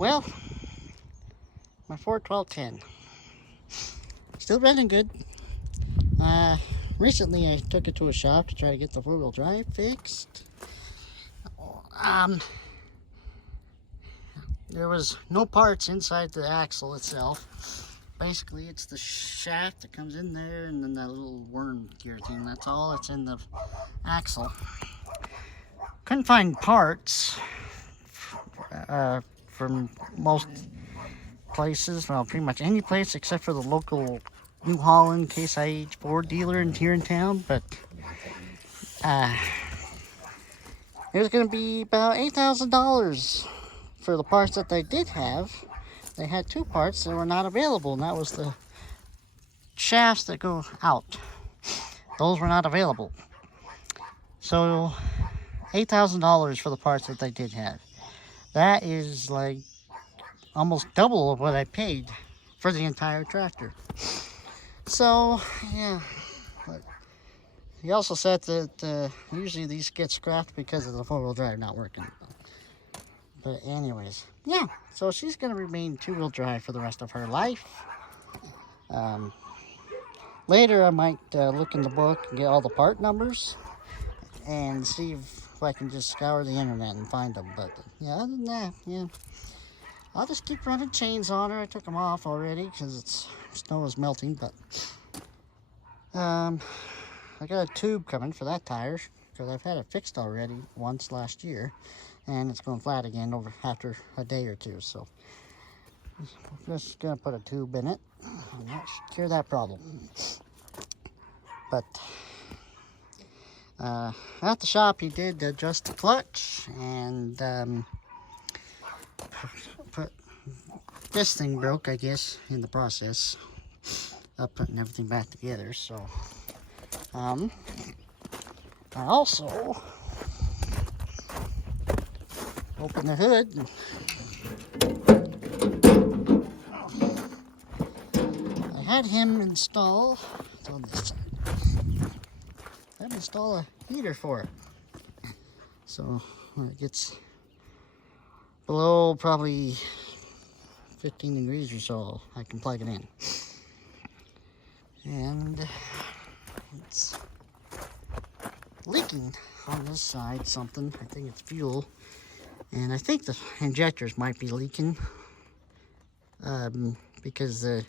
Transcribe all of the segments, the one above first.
Well, my Ford 1210. Still running good. Recently I took it to a shop to try to get the four-wheel drive fixed. There was no parts inside the axle itself. Basically, it's the shaft that comes in there and then that little worm gear thing. That's all that's in the axle. Couldn't find parts from most places. Well, pretty much any place except for the local New Holland Case IH Ford dealer here in town. But it was going to be about $8,000 for the parts that they did have. They had two parts that were not available, and that was the shafts that go out. Those were not available. So $8,000 for the parts that they did have. That is like almost double of what I paid for the entire tractor. So yeah, but he also said that usually these get scrapped because of the four-wheel drive not working. But anyways, yeah, so she's going to remain two-wheel drive for the rest of her life. Later, I might look in the book and get all the part numbers and see if I can just scour the internet and find them. But yeah, other than that, yeah, I'll just keep running chains on her. I took them off already because snow is melting. But I got a tube coming for that tire because I've had it fixed already once last year. And it's going flat again after a day or two. So I'm just going to put a tube in it. And that should cure that problem. But at the shop, he did adjust the clutch. And this thing broke, I guess, in the process of putting everything back together. So I also open the hood. I had him install, it's on this side, I had him install a heater for it. So when it gets below probably 15 degrees or so, I can plug it in. And it's leaking on this side something. I think it's fuel. And I think the injectors might be leaking because the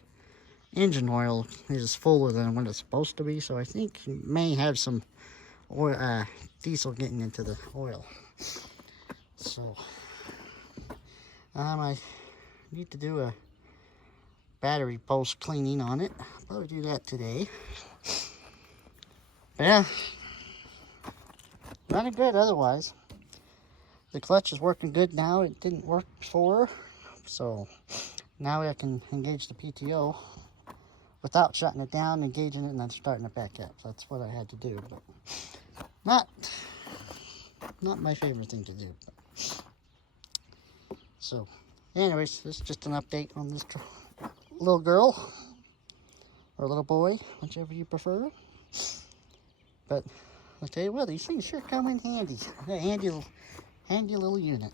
engine oil is fuller than what it's supposed to be. So I think you may have some oil, diesel getting into the oil. So I need to do a battery post cleaning on it. I'll probably do that today. But yeah, running good otherwise. The clutch is working good now. It didn't work before. So now I can engage the PTO without shutting it down, engaging it, and then starting it back up. So that's what I had to do. But not my favorite thing to do. So anyways, this is just an update on this little girl. Or little boy, whichever you prefer. But I'll tell you what, these things sure come in handy. A handy little unit.